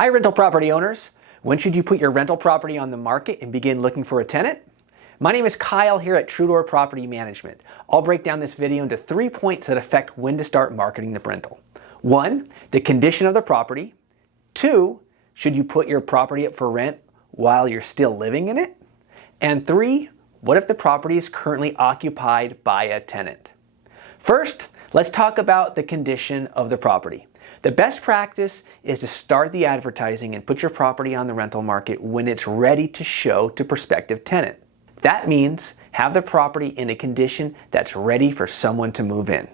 Hi rental property owners. When should you put your rental property on the market and begin looking for a tenant? My name is Kyle here at Trudor Property Management. I'll break down this video into 3 points that affect when to start marketing the rental. 1, the condition of the property. 2, should you put your property up for rent while you're still living in it? And 3, what if the property is currently occupied by a tenant? First, let's talk about the condition of the property. The best practice is to start the advertising and put your property on the rental market when it's ready to show to prospective tenant. That means have the property in a condition that's ready for someone to move in.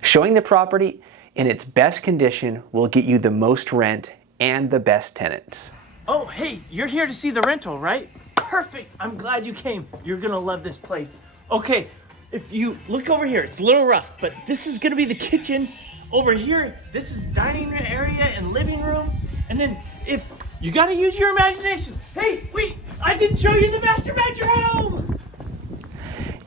Showing the property in its best condition will get you the most rent and the best tenants. Oh, hey, you're here to see the rental, right? Perfect, I'm glad you came. You're gonna love this place. Okay, if you look over here, it's a little rough, but this is gonna be the kitchen. Over here, this is dining room area and living room. And then if you gotta use your imagination. Hey, wait, I didn't show you the master bedroom!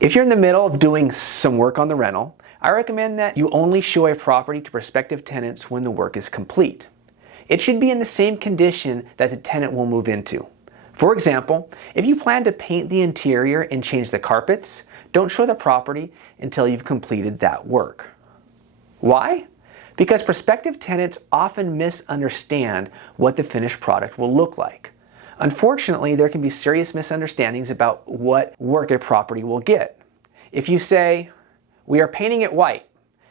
If you're in the middle of doing some work on the rental, I recommend that you only show a property to prospective tenants when the work is complete. It should be in the same condition that the tenant will move into. For example, if you plan to paint the interior and change the carpets, don't show the property until you've completed that work. Why? Because prospective tenants often misunderstand what the finished product will look like. Unfortunately, there can be serious misunderstandings about what work a property will get. If you say, "We are painting it white,"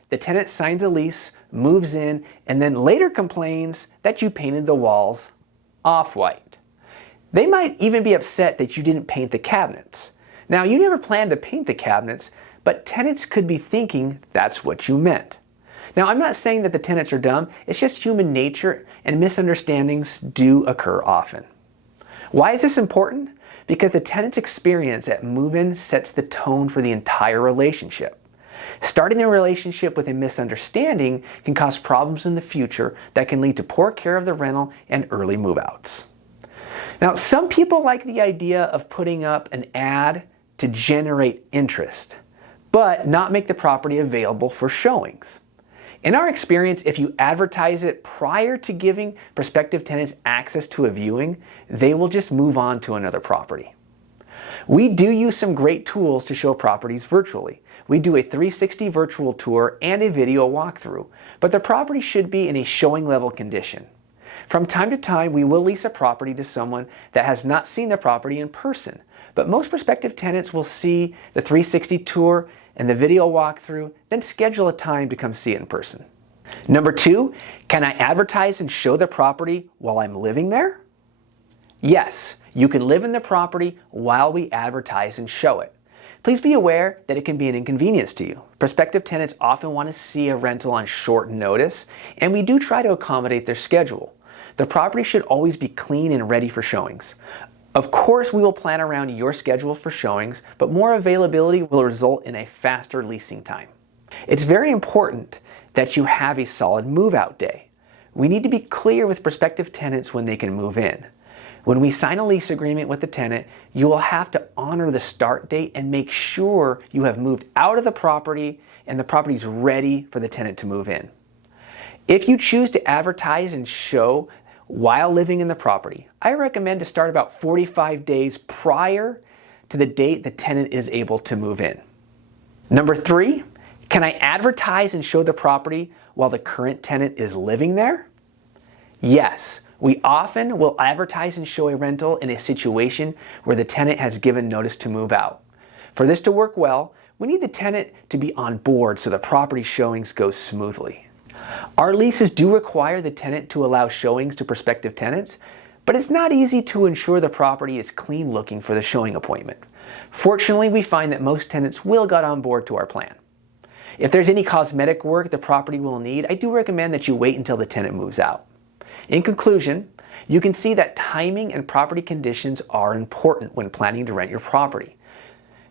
the tenant signs a lease, moves in, and then later complains that you painted the walls off-white. They might even be upset that you didn't paint the cabinets. Now, you never planned to paint the cabinets, but tenants could be thinking that's what you meant. Now, I'm not saying that the tenants are dumb, it's just human nature and misunderstandings do occur often. Why is this important? Because the tenant's experience at move-in sets the tone for the entire relationship. Starting the relationship with a misunderstanding can cause problems in the future that can lead to poor care of the rental and early move-outs. Now, some people like the idea of putting up an ad to generate interest, but not make the property available for showings. In our experience, if you advertise it prior to giving prospective tenants access to a viewing, they will just move on to another property. We do use some great tools to show properties virtually. We do a 360 virtual tour and a video walkthrough, but the property should be in a showing level condition. From time to time, we will lease a property to someone that has not seen the property in person, but most prospective tenants will see the 360 tour and the video walkthrough, then schedule a time to come see it in person. Number 2, can I advertise and show the property while I'm living there? Yes, you can live in the property while we advertise and show it. Please be aware that it can be an inconvenience to you. Prospective tenants often want to see a rental on short notice, and we do try to accommodate their schedule. The property should always be clean and ready for showings. Of course, we will plan around your schedule for showings, but more availability will result in a faster leasing time. It's very important that you have a solid move-out day. We need to be clear with prospective tenants when they can move in. When we sign a lease agreement with the tenant, you will have to honor the start date and make sure you have moved out of the property and the property is ready for the tenant to move in. If you choose to advertise and show while living in the property, I recommend to start about 45 days prior to the date the tenant is able to move in. Number 3, can I advertise and show the property while the current tenant is living there? Yes, we often will advertise and show a rental in a situation where the tenant has given notice to move out. For this to work well, we need the tenant to be on board so the property showings go smoothly. Our leases do require the tenant to allow showings to prospective tenants, but it's not easy to ensure the property is clean looking for the showing appointment. Fortunately, we find that most tenants will get on board to our plan. If there's any cosmetic work the property will need, I do recommend that you wait until the tenant moves out. In conclusion, you can see that timing and property conditions are important when planning to rent your property.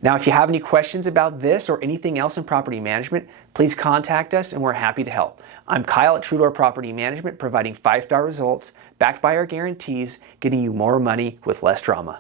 Now, if you have any questions about this or anything else in property management, please contact us and we're happy to help. I'm Kyle at Trudor Property Management, providing 5-star results backed by our guarantees, getting you more money with less drama.